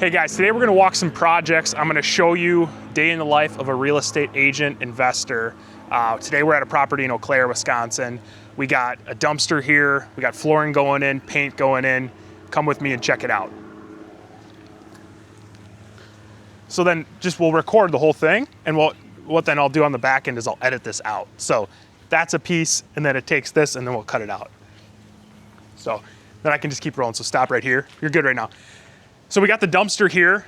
Hey guys, today we're gonna walk some projects. I'm gonna show you day in the life of a real estate agent investor. Today we're at a property in Eau Claire, Wisconsin. We got a dumpster here, we got flooring going in, paint going in. Come with me and check it out. So then we'll record the whole thing, and what then I'll do on the back end is I'll edit this out. So that's a piece, and then it takes this, and then we'll cut it out. So then I can just keep rolling. So stop right here. You're good right now. So we got the dumpster here,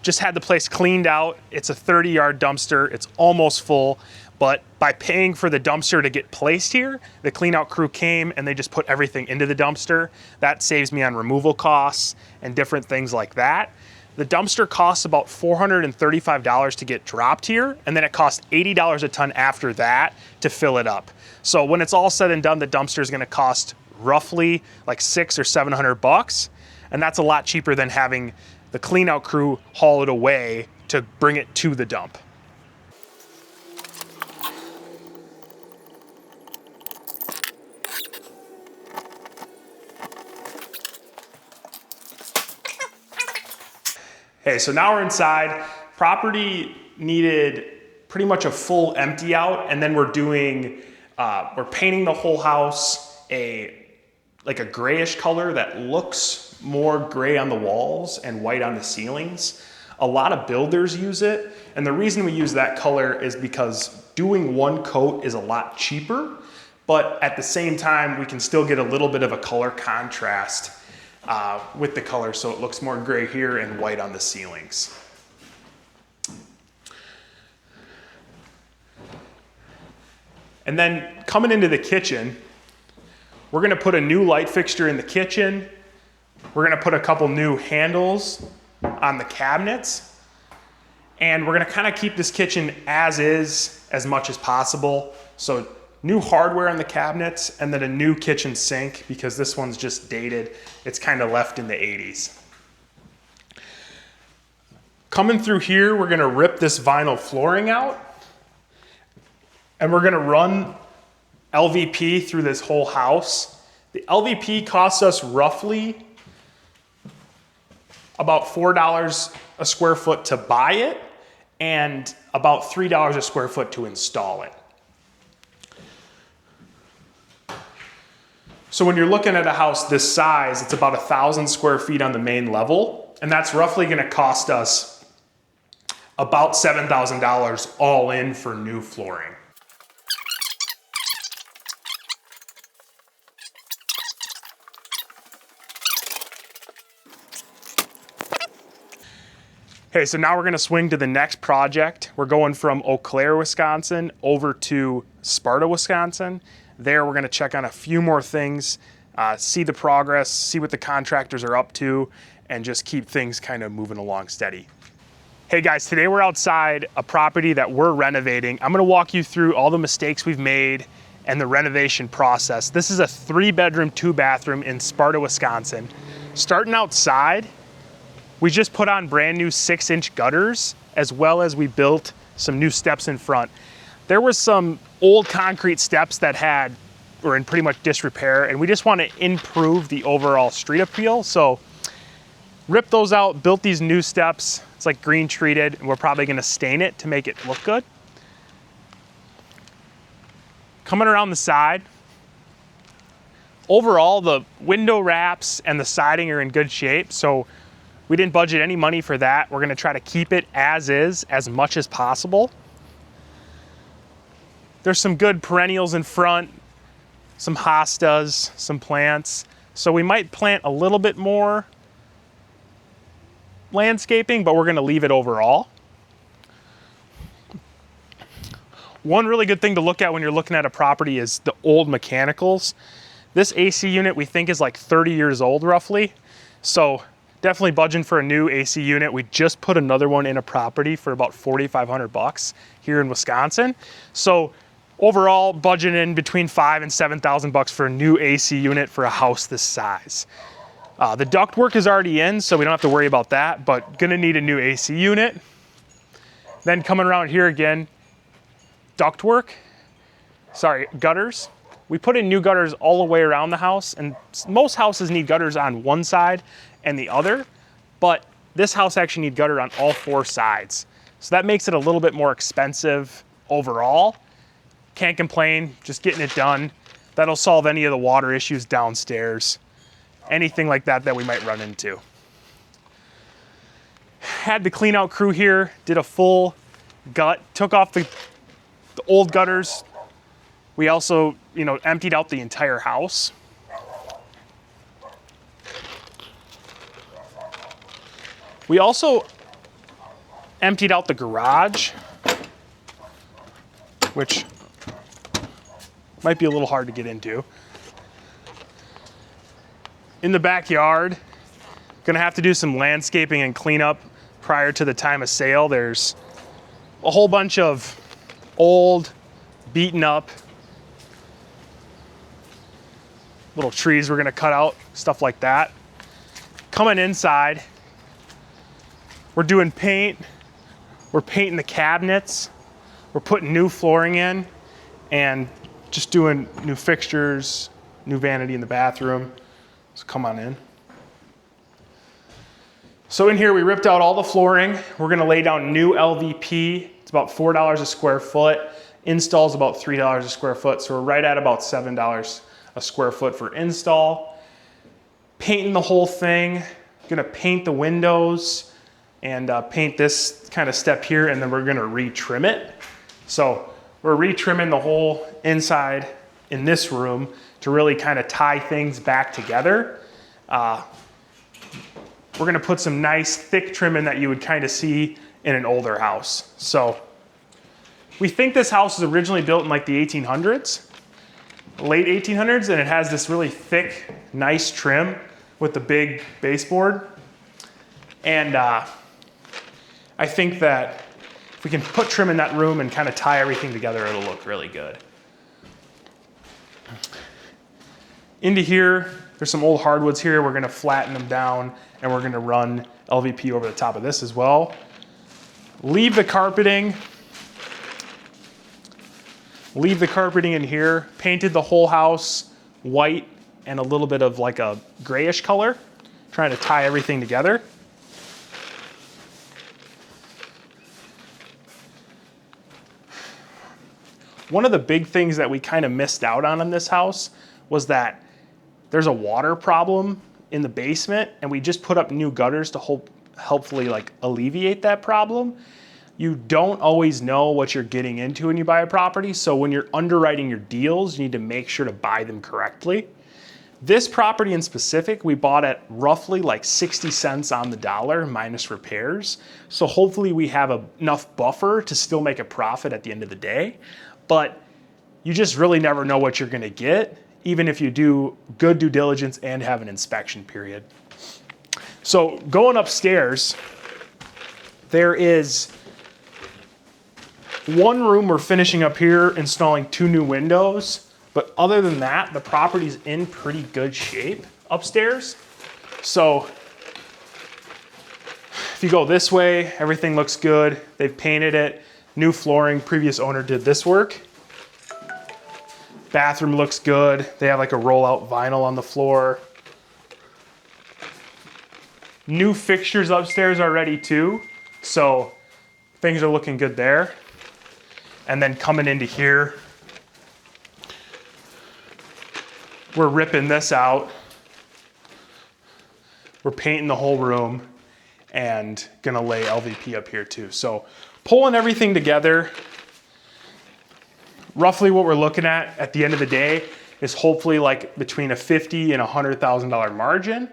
just had the place cleaned out. It's a 30-yard dumpster. It's almost full, but by paying for the dumpster to get placed here, the clean out crew came and they just put everything into the dumpster. That saves me on removal costs and different things like that. The dumpster costs about $435 to get dropped here, and then it costs $80 a ton after that to fill it up. So when it's all said and done, the dumpster is gonna cost roughly like $600 or $700. And that's a lot cheaper than having the clean out crew haul it away to bring it to the dump. Hey, so now we're inside. Property needed pretty much a full empty out, and then we're painting the whole house like a grayish color that looks more gray on the walls and white on the ceilings. A lot of builders use it, and the reason we use that color is because doing one coat is a lot cheaper, but at the same time, we can still get a little bit of a color contrast with the color, so it looks more gray here and white on the ceilings. And then coming into the kitchen, we're gonna put a new light fixture in the kitchen. We're gonna put a couple new handles on the cabinets. And we're gonna kind of keep this kitchen as is as much as possible. So new hardware on the cabinets and then a new kitchen sink because this one's just dated. It's kind of left in the 80s. Coming through here, we're gonna rip this vinyl flooring out and we're gonna run LVP through this whole house. The LVP costs us roughly about $4 a square foot to buy it and about $3 a square foot to install it. So when you're looking at a house this size, it's about 1,000 square feet on the main level, and that's roughly gonna cost us about $7,000 all in for new flooring. Okay, so now we're gonna swing to the next project. We're going from Eau Claire, Wisconsin over to Sparta, Wisconsin. There we're gonna check on a few more things, see the progress, see what the contractors are up to, and just keep things kind of moving along steady. Hey guys, today we're outside a property that we're renovating. I'm gonna walk you through all the mistakes we've made and the renovation process. This is a 3-bedroom, 2-bathroom in Sparta, Wisconsin. Starting outside, we just put on brand new 6-inch gutters, as well as we built some new steps in front. There was some old concrete steps that were in pretty much disrepair, and we just want to improve the overall street appeal. So ripped those out, built these new steps. It's like green treated, and we're probably gonna stain it to make it look good. Coming around the side, overall the window wraps and the siding are in good shape, so we didn't budget any money for that. We're gonna try to keep it as is as much as possible. There's some good perennials in front, some hostas, some plants. So we might plant a little bit more landscaping, but we're gonna leave it overall. One really good thing to look at when you're looking at a property is the old mechanicals. This AC unit we think is like 30 years old roughly. So definitely budgeting for a new AC unit. We just put another one in a property for about $4,500 here in Wisconsin. So overall, budgeting between $5,000 and $7,000 for a new AC unit for a house this size. The ductwork is already in, so we don't have to worry about that, but gonna need a new AC unit. Then coming around here again, gutters. We put in new gutters all the way around the house, and most houses need gutters on one side and the other, but This house actually needs gutter on all 4 sides. So that makes it a little bit more expensive overall. Can't complain, just getting it done. That'll solve any of the water issues downstairs, anything like that that we might run into. Had the clean out crew here, did a full gut, took off the old gutters. We also, emptied out the entire house. We also emptied out the garage, which might be a little hard to get into. In the backyard, gonna have to do some landscaping and cleanup prior to the time of sale. There's a whole bunch of old, beaten up little trees we're gonna cut out, stuff like that. Coming inside, we're doing paint. We're painting the cabinets. We're putting new flooring in and just doing new fixtures, new vanity in the bathroom. So come on in. So in here, we ripped out all the flooring. We're gonna lay down new LVP. It's about $4 a square foot. Install's about $3 a square foot. So we're right at about $7 a square foot for install. Painting the whole thing. Gonna paint the windows and paint this kind of step here, and then we're gonna retrim it. So we're retrimming the whole inside in this room to really kind of tie things back together. We're gonna put some nice thick trim in that you would kind of see in an older house. So we think this house was originally built in like the 1800s, late 1800s, and it has this really thick, nice trim with the big baseboard. And I think that if we can put trim in that room and kind of tie everything together, it'll look really good. Into here, there's some old hardwoods here. We're gonna flatten them down and we're gonna run LVP over the top of this as well. Leave the carpeting in here. Painted the whole house white and a little bit of like a grayish color, trying to tie everything together. One of the big things that we kind of missed out on in this house was that there's a water problem in the basement, and we just put up new gutters to hopefully like alleviate that problem. You don't always know what you're getting into when you buy a property, so when you're underwriting your deals, you need to make sure to buy them correctly. This property in specific, we bought at roughly like 60 cents on the dollar minus repairs. So hopefully we have enough buffer to still make a profit at the end of the day. But you just really never know what you're gonna get, even if you do good due diligence and have an inspection period. So going upstairs, there is one room we're finishing up here, installing 2 new windows. But other than that, the property's in pretty good shape upstairs. So if you go this way, everything looks good. They've painted it. New flooring, previous owner did this work. Bathroom looks good. They have like a rollout vinyl on the floor. New fixtures upstairs already too. So things are looking good there. And then coming into here, we're ripping this out. We're painting the whole room and gonna lay LVP up here too. So pulling everything together, roughly what we're looking at the end of the day is hopefully like between a $50,000 and $100,000 margin.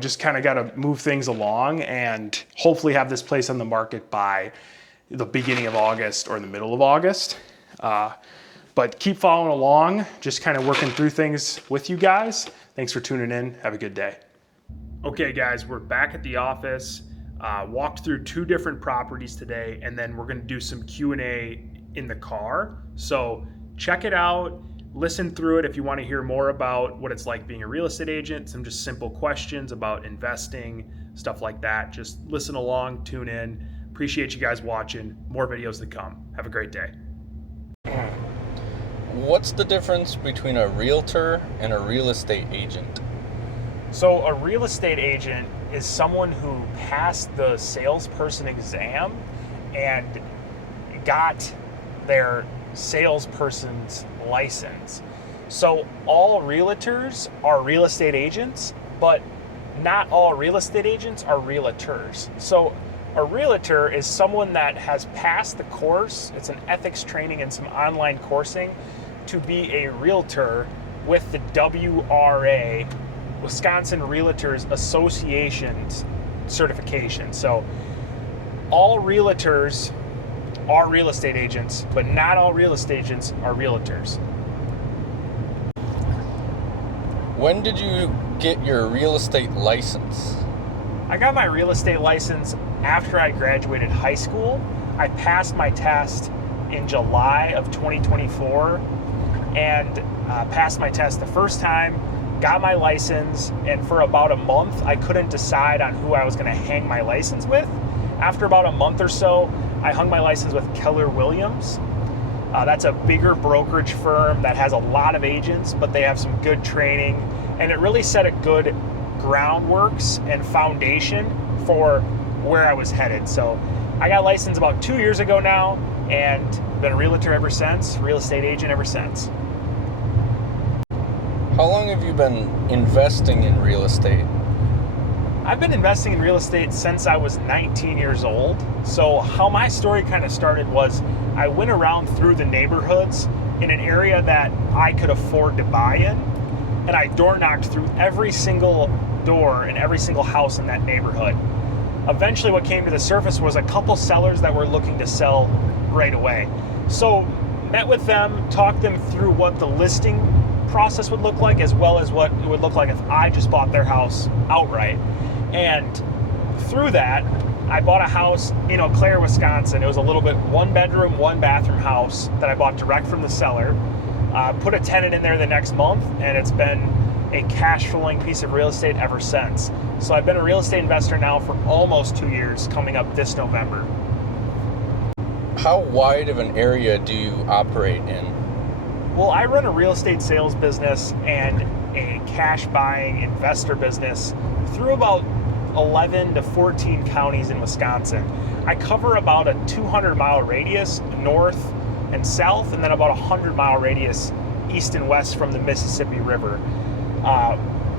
Just kind of got to move things along and hopefully have this place on the market by the beginning of August or the middle of August. But keep following along, just kind of working through things with you guys. Thanks for tuning in. Have a good day. Okay, guys, we're back at the office. Walked through 2 different properties today, and then we're going to do some Q&A in the car. So check it out, listen through it if you want to hear more about what it's like being a real estate agent, some just simple questions about investing, stuff like that. Just listen along, tune in. Appreciate you guys watching. More videos to come. Have a great day. What's the difference between a realtor and a real estate agent? So a real estate agent is someone who passed the salesperson exam and got their salesperson's license. So all realtors are real estate agents, but not all real estate agents are realtors. So a realtor is someone that has passed the course. It's an ethics training and some online coursing to be a realtor with the WRA, Wisconsin Realtors Association's certification. So all realtors are real estate agents, but not all real estate agents are realtors. When did you get your real estate license? I got my real estate license after I graduated high school. I passed my test in July of 2024 and passed my test the first time, got my license, and for about a month I couldn't decide on who I was going to hang my license with. After about a month or so, I hung my license with Keller Williams. That's a bigger brokerage firm that has a lot of agents, but they have some good training, and it really set a good groundworks and foundation for where I was headed. So I got licensed about 2 years ago now, and been a realtor ever since, real estate agent ever since. How long have you been investing in real estate? I've been investing in real estate since I was 19 years old. So how my story kind of started was I went around through the neighborhoods in an area that I could afford to buy in, and I door knocked through every single door and every single house in that neighborhood. Eventually what came to the surface was a couple sellers that were looking to sell right away. So met with them, talked them through what the listing process would look like, as well as what it would look like if I just bought their house outright. And through that, I bought a house in Eau Claire, Wisconsin. It was a little bit 1-bedroom, 1-bathroom house that I bought direct from the seller. Put a tenant in there the next month, and it's been a cash flowing piece of real estate ever since. So I've been a real estate investor now for almost 2 years, coming up this November. How wide of an area do you operate in? Well, I run a real estate sales business and a cash buying investor business through about 11 to 14 counties in Wisconsin. I cover about a 200-mile radius north and south, and then about a 100-mile radius east and west from the Mississippi River.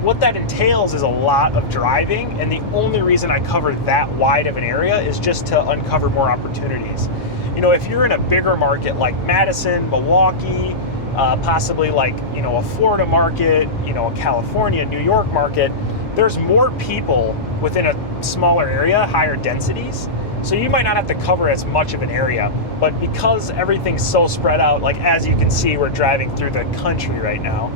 What that entails is a lot of driving, and the only reason I cover that wide of an area is just to uncover more opportunities. You know, if you're in a bigger market like Madison, Milwaukee, possibly like, you know, a Florida market, you know, a California, New York market, there's more people within a smaller area, higher densities. So you might not have to cover as much of an area, but because everything's so spread out, like as you can see, we're driving through the country right now,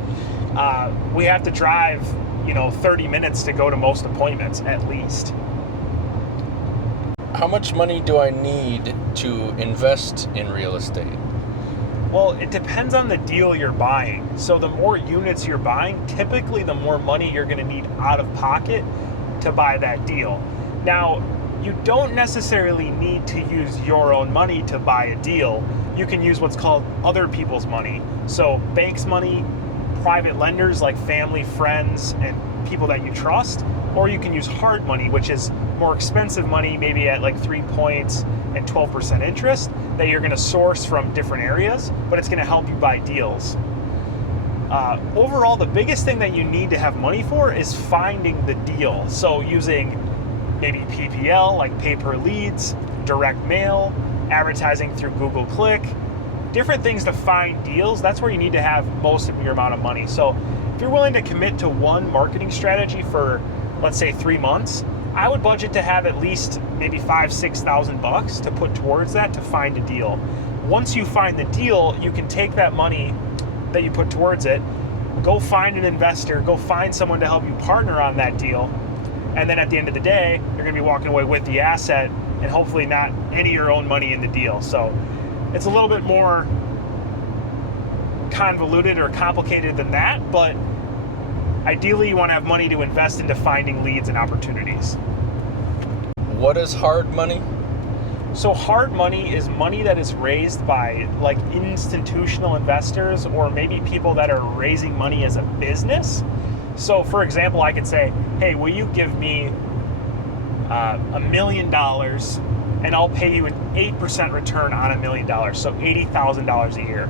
we have to drive, you know, 30 minutes to go to most appointments at least. How much money do I need to invest in real estate? Well, it depends on the deal you're buying. So the more units you're buying, typically the more money you're going to need out of pocket to buy that deal. Now, you don't necessarily need to use your own money to buy a deal. You can use what's called other people's money. So banks' money, private lenders like family, friends, and people that you trust, or you can use hard money, which is more expensive money, maybe at like 3 points and 12% interest, that you're going to source from different areas, but it's going to help you buy deals. Overall, the biggest thing that you need to have money for is finding the deal. So using maybe PPL, like pay-per-leads, direct mail, advertising through Google Click, different things to find deals. That's where you need to have most of your amount of money. So if you're willing to commit to one marketing strategy for, let's say, 3 months, I would budget to have at least maybe $5,000-6,000 to put towards that to find a deal. Once you find the deal, you can take that money that you put towards it, go find an investor, go find someone to help you partner on that deal, and then at the end of the day, you're going to be walking away with the asset and hopefully not any of your own money in the deal. So it's a little bit more convoluted or complicated than that, but ideally you want to have money to invest into finding leads and opportunities. What is hard money? So hard money is money that is raised by like institutional investors or maybe people that are raising money as a business. So for example, I could say, hey, will you give me $1 million, and I'll pay you an 8% return on $1 million, so $80,000 a year.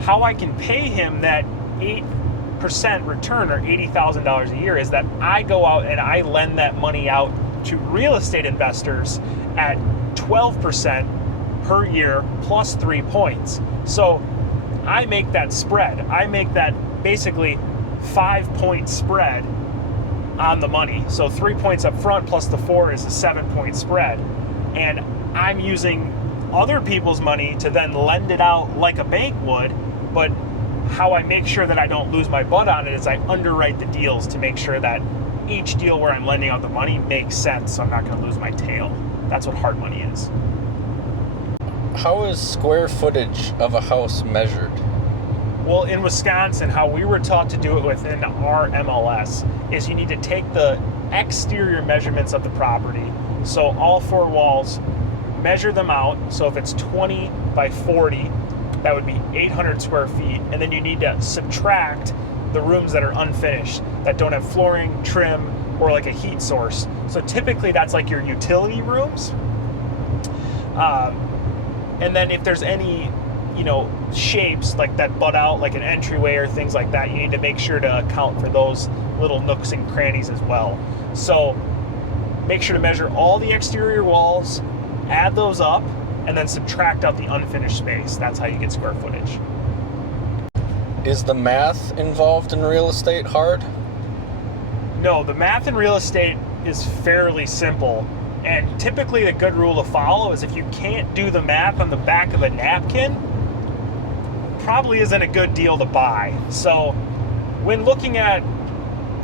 How I can pay him that 8% return, or $80,000 a year, is that I go out and I lend that money out to real estate investors at 12% per year plus 3 points. So I make that spread. I make that basically 5-point spread on the money. So 3 points up front plus the 4 is a 7-point spread. And I'm using other people's money to then lend it out like a bank would, but how I make sure that I don't lose my butt on it is I underwrite the deals to make sure that each deal where I'm lending out the money makes sense, so I'm not going to lose my tail. That's what hard money is. How is square footage of a house measured? Well, in Wisconsin, how we were taught to do it within our MLS is you need to take the exterior measurements of the property. So all 4 walls, measure them out. So if it's 20 by 40, that would be 800 square feet. And then you need to subtract the rooms that are unfinished, that don't have flooring, trim, or like a heat source. So typically that's like your utility rooms. And then if there's any, shapes like that butt out, like an entryway or things like that, you need to make sure to account for those little nooks and crannies as well. So make sure to measure all the exterior walls, add those up, and then subtract out the unfinished space. That's how you get square footage. Is the math involved in real estate hard? No, the math in real estate is fairly simple. And typically a good rule to follow is if you can't do the math on the back of a napkin, probably isn't a good deal to buy. So when looking at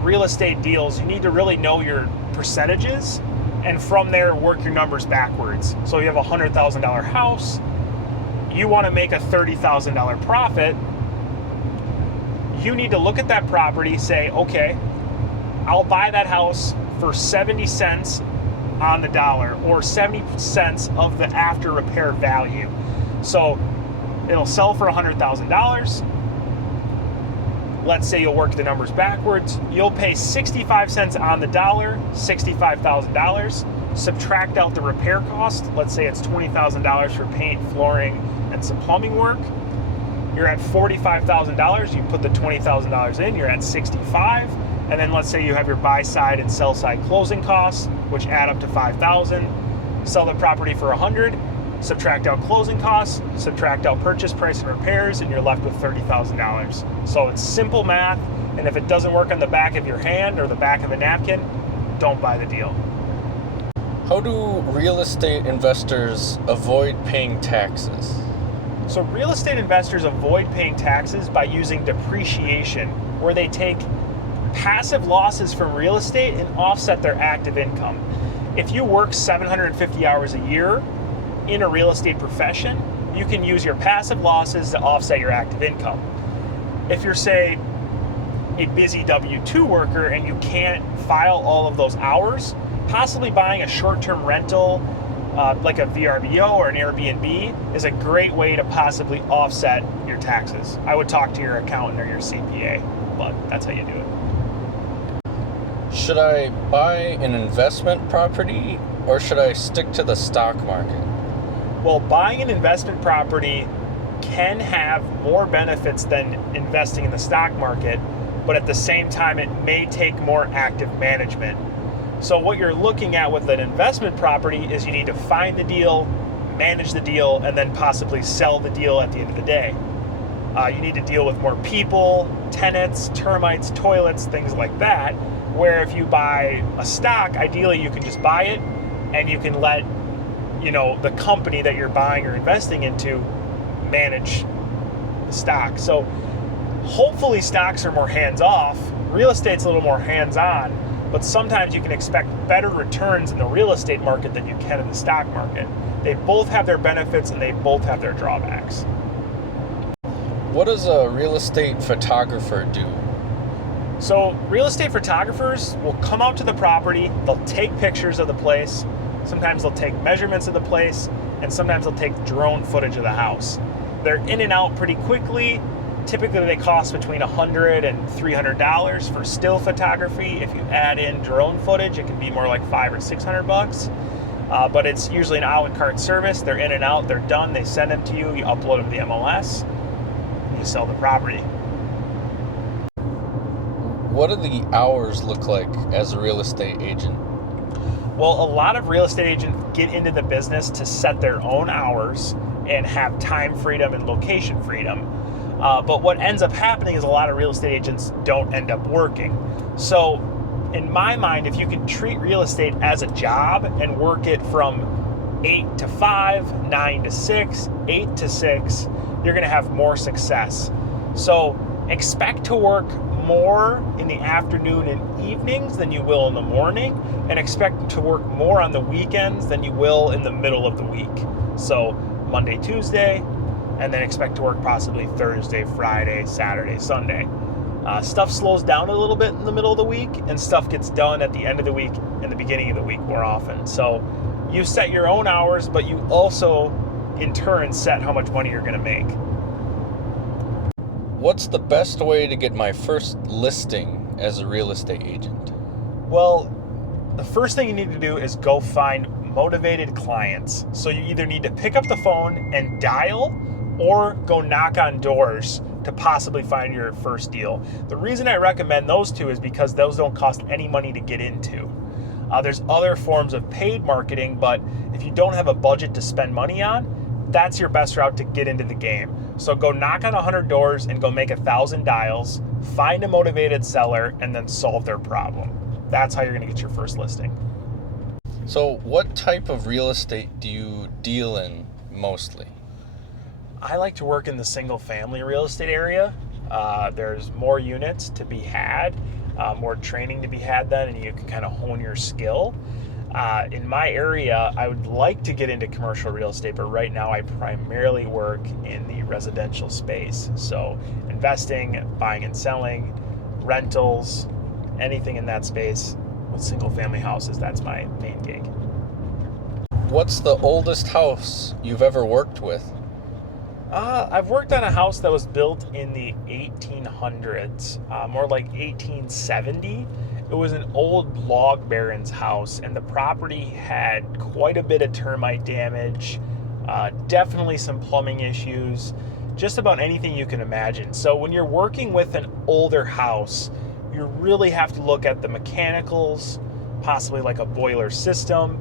real estate deals, you need to really know your percentages, and from there work your numbers backwards. So you have a $100,000 house, you want to make a $30,000 profit, you need to look at that property, say, okay, I'll buy that house for 70 cents on the dollar, or 70 cents of the after repair value. So it'll sell for $100,000. Let's say you'll work the numbers backwards. You'll pay 65 cents on the dollar, $65,000. Subtract out the repair cost. Let's say it's $20,000 for paint, flooring, and some plumbing work. You're at $45,000. You put the $20,000 in, you're at 65. And then let's say you have your buy side and sell side closing costs, which add up to $5,000. Sell the property for $100. Subtract out closing costs, subtract out purchase price and repairs, and you're left with $30,000. So it's simple math, and if it doesn't work on the back of your hand or the back of a napkin, don't buy the deal. How do real estate investors avoid paying taxes? So real estate investors avoid paying taxes by using depreciation, where they take passive losses from real estate and offset their active income. If you work 750 hours a year in a real estate profession, you can use your passive losses to offset your active income. If you're, say, a busy W-2 worker and you can't file all of those hours, possibly buying a short-term rental like a VRBO or an Airbnb is a great way to possibly offset your taxes. I would talk to your accountant or your CPA, but that's how you do it. Should I buy an investment property or should I stick to the stock market? Well, buying an investment property can have more benefits than investing in the stock market, but at the same time, it may take more active management. So what you're looking at with an investment property is you need to find the deal, manage the deal, and then possibly sell the deal at the end of the day. You need to deal with more people, tenants, termites, toilets, things like that, where if you buy a stock, ideally you can just buy it and you can let the company that you're buying or investing into manage the stock. So hopefully stocks are more hands-off. Real estate's a little more hands-on, but sometimes you can expect better returns in the real estate market than you can in the stock market. They both have their benefits and they both have their drawbacks. What does a real estate photographer do? So real estate photographers will come out to the property, they'll take pictures of the place, sometimes they'll take measurements of the place, and sometimes they'll take drone footage of the house. They're in and out pretty quickly. Typically they cost between $100 and $300 for still photography. If you add in drone footage, it can be more like $500 or $600. But it's usually an a la carte service. They're in and out, they're done, they send them to you, you upload them to the MLS, and you sell the property. What do the hours look like as a real estate agent? Well, a lot of real estate agents get into the business to set their own hours and have time freedom and location freedom. But what ends up happening is a lot of real estate agents don't end up working. So in my mind, if you can treat real estate as a job and work it from 8 to 5, 9 to 6, 8 to 6, you're going to have more success. So expect to work more in the afternoon and evenings than you will in the morning, and expect to work more on the weekends than you will in the middle of the week. So Monday, Tuesday, and then expect to work possibly Thursday, Friday, Saturday, Sunday. Stuff slows down a little bit in the middle of the week, and stuff gets done at the end of the week and the beginning of the week more often. So you set your own hours, but you also, in turn, set how much money you're going to make. What's the best way to get my first listing as a real estate agent? Well, the first thing you need to do is go find motivated clients. So you either need to pick up the phone and dial, or go knock on doors to possibly find your first deal. The reason I recommend those two is because those don't cost any money to get into. There's other forms of paid marketing, but if you don't have a budget to spend money on, that's your best route to get into the game. So go knock on 100 doors and go make 1,000 dials, find a motivated seller, and then solve their problem. That's how you're going to get your first listing. So what type of real estate do you deal in mostly? I like to work in the single family real estate area. There's more units to be had, more training to be had then, and you can kind of hone your skill. In my area, I would like to get into commercial real estate, but right now I primarily work in the residential space. So investing, buying and selling, rentals, anything in that space with single family houses, that's my main gig. What's the oldest house you've ever worked with? I've worked on a house that was built in the 1800s, more like 1870. It was an old log baron's house, and the property had quite a bit of termite damage, definitely some plumbing issues, just about anything you can imagine. So when you're working with an older house, you really have to look at the mechanicals, possibly like a boiler system.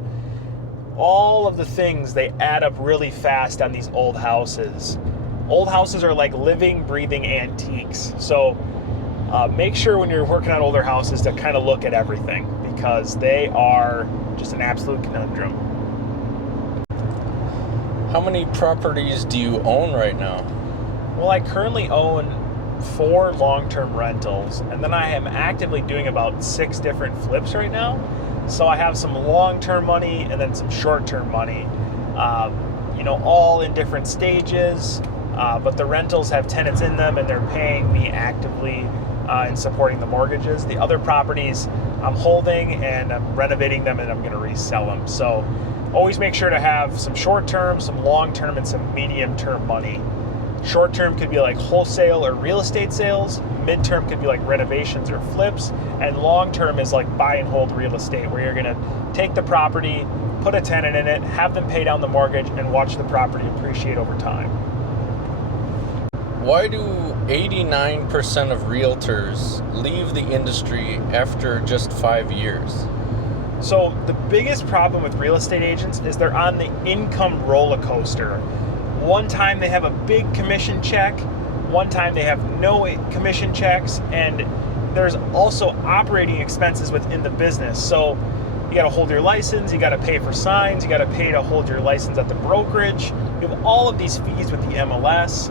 All of the things, they add up really fast on these old houses. Old houses are like living, breathing antiques. So make sure when you're working on older houses to kind of look at everything, because they are just an absolute conundrum. How many properties do you own right now? Well, I currently own 4 long-term rentals, and then I am actively doing about 6 different flips right now. So I have some long-term money and then some short-term money, all in different stages, but the rentals have tenants in them and they're paying me actively and supporting the mortgages. The other properties I'm holding and I'm renovating them, and I'm going to resell them. So always make sure to have some short-term, some long-term, and some medium-term money. Short-term could be like wholesale or real estate sales. Mid-term could be like renovations or flips. And long-term is like buy and hold real estate, where you're going to take the property, put a tenant in it, have them pay down the mortgage, and watch the property appreciate over time. Why do 89% of realtors leave the industry after just 5 years? So the biggest problem with real estate agents is they're on the income roller coaster. One time they have a big commission check, one time they have no commission checks, and there's also operating expenses within the business. So you got to hold your license, you got to pay for signs, you got to pay to hold your license at the brokerage. You have all of these fees with the MLS,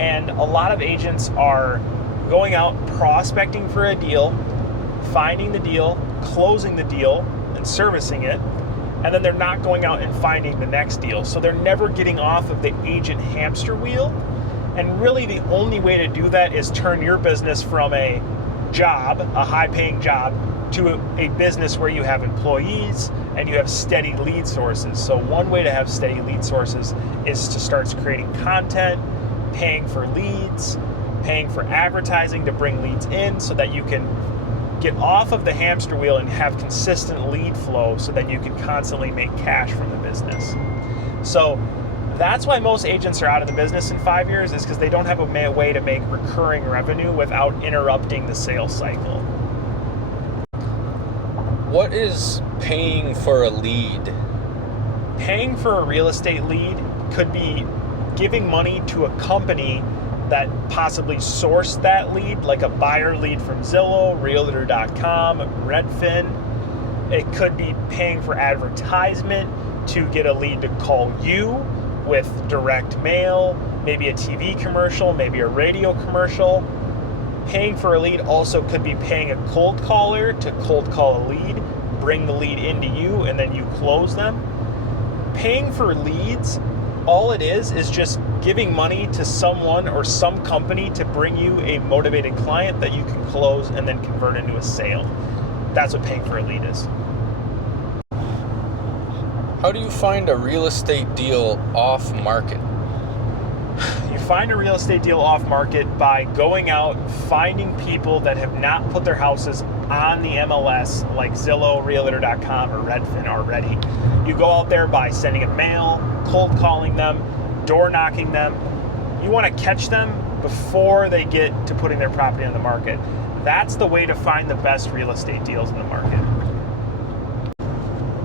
and a lot of agents are going out prospecting for a deal, finding the deal, closing the deal, and servicing it, and then they're not going out and finding the next deal. So they're never getting off of the agent hamster wheel. And really the only way to do that is turn your business from a job, a high-paying job, to a business where you have employees and you have steady lead sources. So one way to have steady lead sources is to start creating content, paying for leads, paying for advertising to bring leads in so that you can get off of the hamster wheel and have consistent lead flow so that you can constantly make cash from the business. So that's why most agents are out of the business in 5 years, is because they don't have a way to make recurring revenue without interrupting the sales cycle. What is paying for a lead? Paying for a real estate lead could be giving money to a company that possibly sourced that lead, like a buyer lead from Zillow, Realtor.com, Redfin. It could be paying for advertisement to get a lead to call you with direct mail, maybe a TV commercial, maybe a radio commercial. Paying for a lead also could be paying a cold caller to cold call a lead, bring the lead into you, and then you close them. Paying for leads, all it is just giving money to someone or some company to bring you a motivated client that you can close and then convert into a sale. That's what paying for a lead is. How do you find a real estate deal off market? You find a real estate deal off market by going out, finding people that have not put their houses on the MLS like Zillow, Realtor.com, or Redfin already. You go out there by sending a mail, cold calling them, door knocking them. You want to catch them before they get to putting their property on the market. That's the way to find the best real estate deals in the market.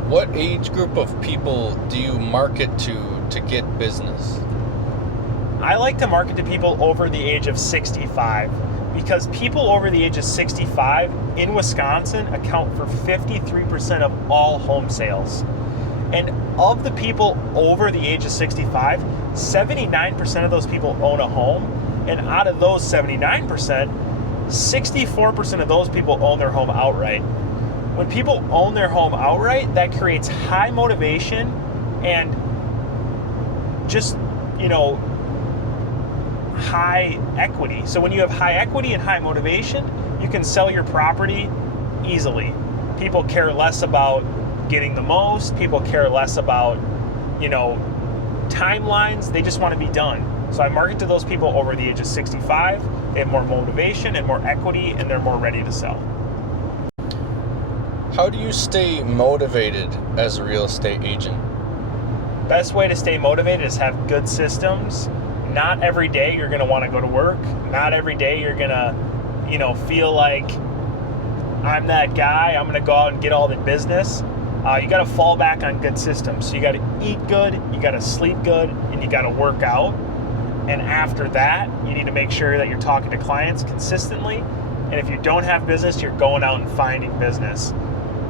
What age group of people do you market to get business? I like to market to people over the age of 65 because people over the age of 65 in Wisconsin account for 53% of all home sales. And of the people over the age of 65, 79% of those people own a home. And out of those 79%, 64% of those people own their home outright. When people own their home outright, that creates high motivation and just, high equity. So when you have high equity and high motivation, you can sell your property easily. People care less about getting the most. People care less about, timelines. They just want to be done. So I market to those people over the age of 65. They have more motivation and more equity, and they're more ready to sell. How do you stay motivated as a real estate agent? Best way to stay motivated is have good systems. Not every day you're going to want to go to work. Not every day you're going to, feel like I'm that guy. I'm going to go out and get all the business. You got to fall back on good systems. So you got to eat good, you got to sleep good, and you got to work out. And after that, you need to make sure that you're talking to clients consistently. And if you don't have business, you're going out and finding business.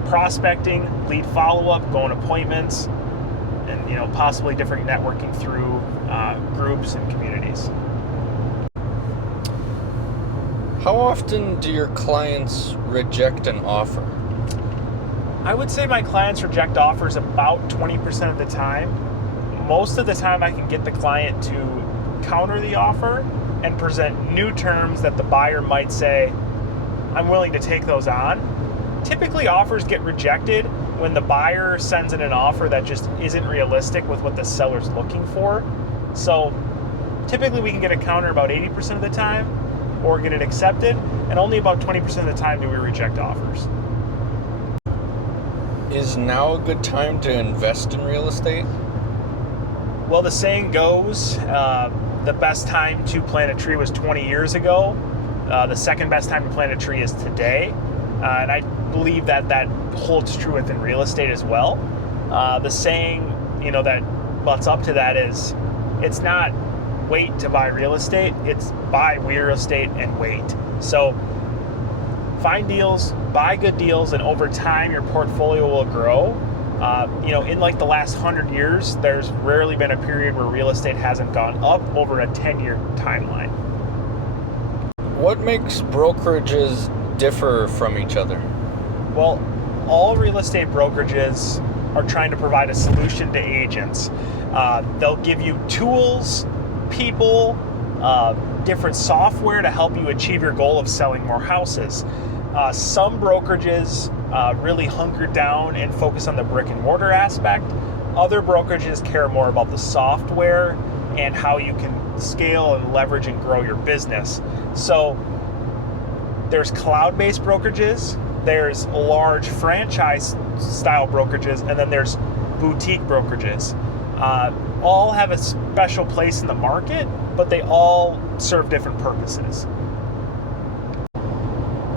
Prospecting, lead follow-up, going appointments, and possibly different networking through groups and communities. How often do your clients reject an offer? I would say my clients reject offers about 20% of the time. Most of the time I can get the client to counter the offer and present new terms that the buyer might say, I'm willing to take those on. Typically offers get rejected when the buyer sends in an offer that just isn't realistic with what the seller's looking for. So typically we can get a counter about 80% of the time or get it accepted, and only about 20% of the time do we reject offers. Is now a good time to invest in real estate? Well, the saying goes, the best time to plant a tree was 20 years ago. The second best time to plant a tree is today. And I believe that holds true within real estate as well. The saying, that butts up to that is, it's not wait to buy real estate, it's buy real estate and wait. So find deals, buy good deals, and over time your portfolio will grow. In like the last 100 years, there's rarely been a period where real estate hasn't gone up over a 10-year timeline. What makes brokerages differ from each other? Well, all real estate brokerages are trying to provide a solution to agents. They'll give you tools, people, different software to help you achieve your goal of selling more houses. Some brokerages really hunker down and focus on the brick and mortar aspect. Other brokerages care more about the software and how you can scale and leverage and grow your business. So there's cloud-based brokerages, there's large franchise style brokerages, and then there's boutique brokerages. All have a special place in the market, but they all serve different purposes.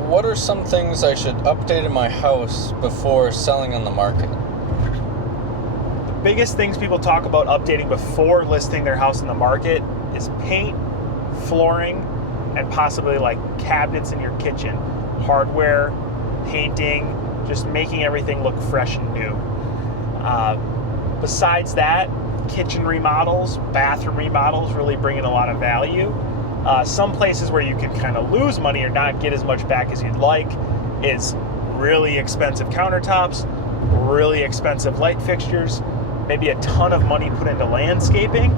What are some things I should update in my house before selling on the market? The biggest things people talk about updating before listing their house in the market is paint, flooring, and possibly like cabinets in your kitchen. Hardware, painting, just making everything look fresh and new. Besides that, kitchen remodels, bathroom remodels really bring in a lot of value. Some places where you can kind of lose money or not get as much back as you'd like is really expensive countertops, really expensive light fixtures, maybe a ton of money put into landscaping,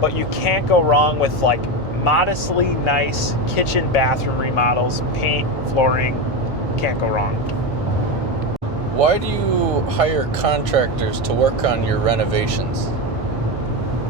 but you can't go wrong with like modestly nice kitchen, bathroom remodels, paint, flooring, can't go wrong. Why do you hire contractors to work on your renovations?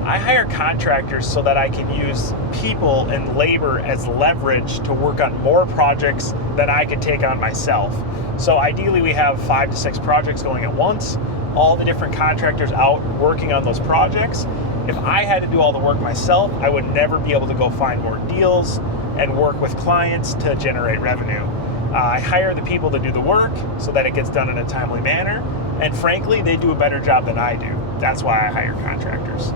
I hire contractors so that I can use people and labor as leverage to work on more projects than I could take on myself. So ideally we have 5 to 6 projects going at once, all the different contractors out working on those projects. If I had to do all the work myself, I would never be able to go find more deals and work with clients to generate revenue. I hire the people to do the work so that it gets done in a timely manner, and frankly, they do a better job than I do. That's why I hire contractors.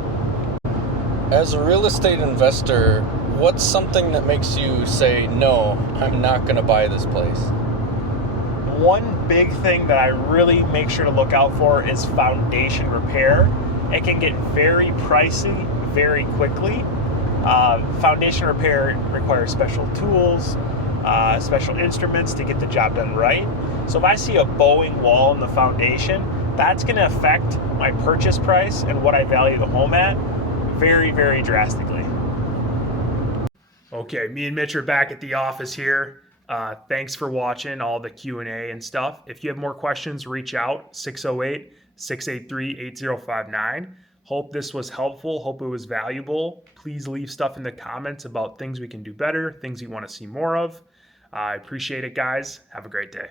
As a real estate investor, what's something that makes you say, no, I'm not going to buy this place? One big thing that I really make sure to look out for is foundation repair. It can get very pricey very quickly. Foundation repair requires special tools, special instruments to get the job done right. So if I see a bowing wall in the foundation, that's going to affect my purchase price and what I value the home at very, very drastically. Okay, me and Mitch are back at the office here. Thanks for watching all the Q&A and stuff. If you have more questions, reach out, 608-683-8059. Hope this was helpful. Hope it was valuable. Please leave stuff in the comments about things we can do better, things you want to see more of. I appreciate it, guys. Have a great day.